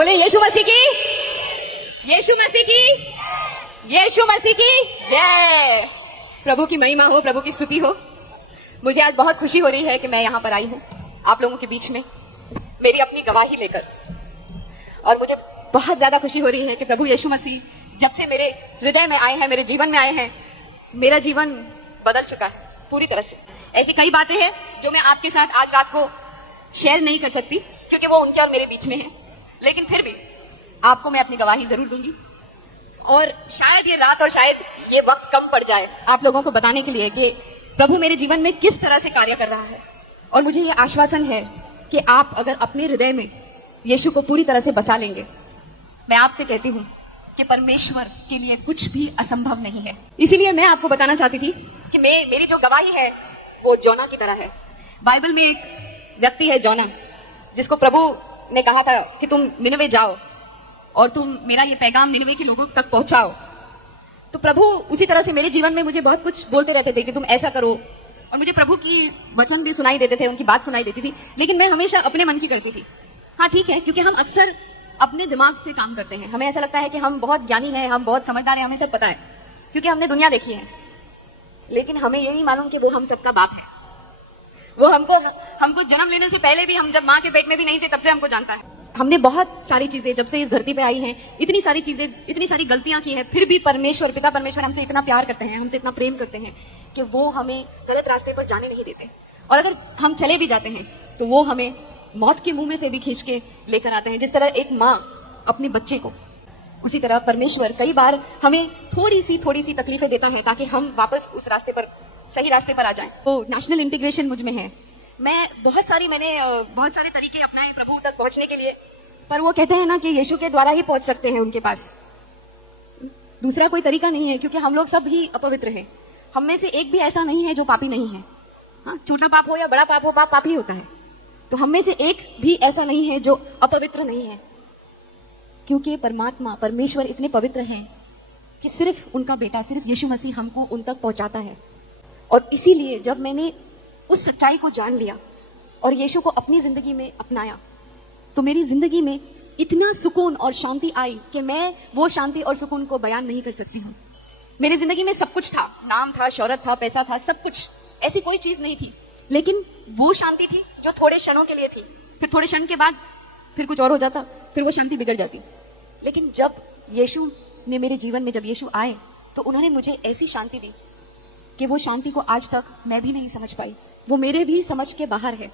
बोले यीशु मसीह की, यीशु मसीह की, यीशु मसीह की जय। प्रभु की महिमा हो, प्रभु की स्तुति हो। मुझे आज बहुत खुशी हो रही है कि मैं यहाँ पर आई हूँ आप लोगों के बीच में मेरी अपनी गवाही लेकर। और मुझे बहुत ज्यादा खुशी हो रही है कि प्रभु यीशु मसीह जब से मेरे हृदय में आए हैं, मेरे जीवन में आए हैं, मेरा जीवन बदल चुका है पूरी तरह से। ऐसी कई बातें हैं जो मैं आपके साथ आज रात को शेयर नहीं कर सकती क्योंकि वो उनके और मेरे बीच में है, लेकिन फिर भी आपको मैं अपनी गवाही जरूर दूंगी। और शायद ये रात और शायद ये वक्त कम पड़ जाए आप लोगों को बताने के लिए कि प्रभु मेरे जीवन में किस तरह से कार्य कर रहा है। और मुझे ये आश्वासन है कि आप अगर अपने हृदय में यीशु को पूरी तरह से बसा लेंगे, मैं आपसे कहती हूँ कि परमेश्वर के लिए कुछ भी असंभव नहीं है। इसीलिए मैं आपको बताना चाहती थी कि मेरी जो गवाही है वो जोना की तरह है। बाइबल में एक व्यक्ति है जोना, जिसको प्रभु ने कहा था कि तुम निनवे जाओ और तुम मेरा ये पैगाम निनवे के लोगों तक पहुंचाओ। तो प्रभु उसी तरह से मेरे जीवन में मुझे बहुत कुछ बोलते रहते थे कि तुम ऐसा करो, और मुझे प्रभु की वचन भी सुनाई देते थे, उनकी बात सुनाई देती थी, लेकिन मैं हमेशा अपने मन की करती थी। हाँ ठीक है, क्योंकि हम अक्सर अपने दिमाग से काम करते हैं। हमें ऐसा लगता है कि हम बहुत ज्ञानी हैं, हम बहुत समझदार हैं, हमें सब पता है क्योंकि हमने दुनिया देखी है। लेकिन हमें ये नहीं मालूम कि वो हम सबका बाप है। वो हमको जन्म लेने से पहले भी, हम जब माँ के पेट में भी नहीं थे तब से हमको जानता है। हमने बहुत सारी चीजें जब से इस धरती पे आई हैं, इतनी सारी चीजें, इतनी सारी गलतियां की हैं, फिर भी परमेश्वर, पिता परमेश्वर हमसे इतना प्यार करते हैं, हमसे इतना प्रेम करते हैं कि वो हमें गलत रास्ते पर जाने नहीं देते। और अगर हम चले भी जाते हैं तो वो हमें मौत के मुंह में से भी खींच के लेकर आते हैं। जिस तरह एक माँ अपने बच्चे को, उसी तरह परमेश्वर कई बार हमें थोड़ी सी तकलीफें देता है ताकि हम वापस उस रास्ते पर, सही रास्ते पर आ जाएं। तो नेशनल इंटीग्रेशन मुझ में है। मैंने बहुत सारे तरीके अपनाए प्रभु तक पहुंचने के लिए, पर वो कहते हैं ना कि यीशु के द्वारा ही पहुंच सकते हैं उनके पास, दूसरा कोई तरीका नहीं है, क्योंकि हम लोग सब ही अपवित्र हैं। हम में से एक भी ऐसा नहीं है जो पापी नहीं है। हाँ, छोटा पाप हो या बड़ा पाप हो, पाप ही होता है। तो हम में से एक भी ऐसा नहीं है जो अपवित्र नहीं है, क्योंकि परमात्मा, परमेश्वर इतने पवित्र हैं कि सिर्फ उनका बेटा, सिर्फ यीशु मसीह हमको उन तक पहुंचाता है। और इसीलिए जब मैंने उस सच्चाई को जान लिया और यीशु को अपनी जिंदगी में अपनाया, तो मेरी जिंदगी में इतना सुकून और शांति आई कि मैं वो शांति और सुकून को बयान नहीं कर सकती हूँ। मेरी जिंदगी में सब कुछ था, नाम था, शौहरत था, पैसा था, सब कुछ, ऐसी कोई चीज नहीं थी, लेकिन वो शांति थी जो थोड़े क्षणों के लिए थी। फिर थोड़े क्षण के बाद फिर कुछ और हो जाता, फिर वो शांति बिगड़ जाती। लेकिन जब यीशु ने मेरे जीवन में, जब यीशु आए, तो उन्होंने मुझे ऐसी शांति दी कि वो शांति को आज तक मैं भी नहीं समझ पाई। वो मेरे भी समझ के बाहर है।